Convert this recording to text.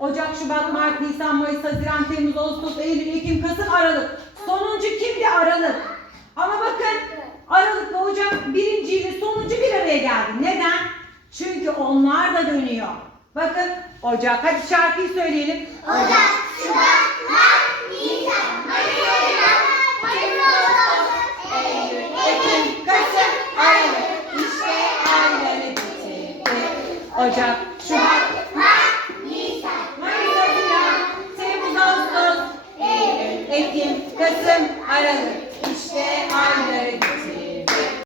Ocak, Şubat, Mart, Nisan, Mayıs, Haziran, Temmuz, Ağustos, Eylül, Ekim, Kasım, Aralık. Sonuncu kimdi? Aralık. Ama bakın Aralık ve Ocak birinci ile sonuncu bir araya geldi. Neden? Çünkü onlar da dönüyor. Bakın Ocak. Hadi şarkıyı söyleyelim. Ocak, Şubat, Mart, Nisan, Mayıs, Haziran, Temmuz, Ağustos, Eylül, Ekim, Kasım, Aralık. İşte ayları bitirdi. Ocak, Şubat, Mart, Nisan, Mayıs, Haziran, Temmuz, Ağustos, Eylül, Ekim, Kasım, Aralık.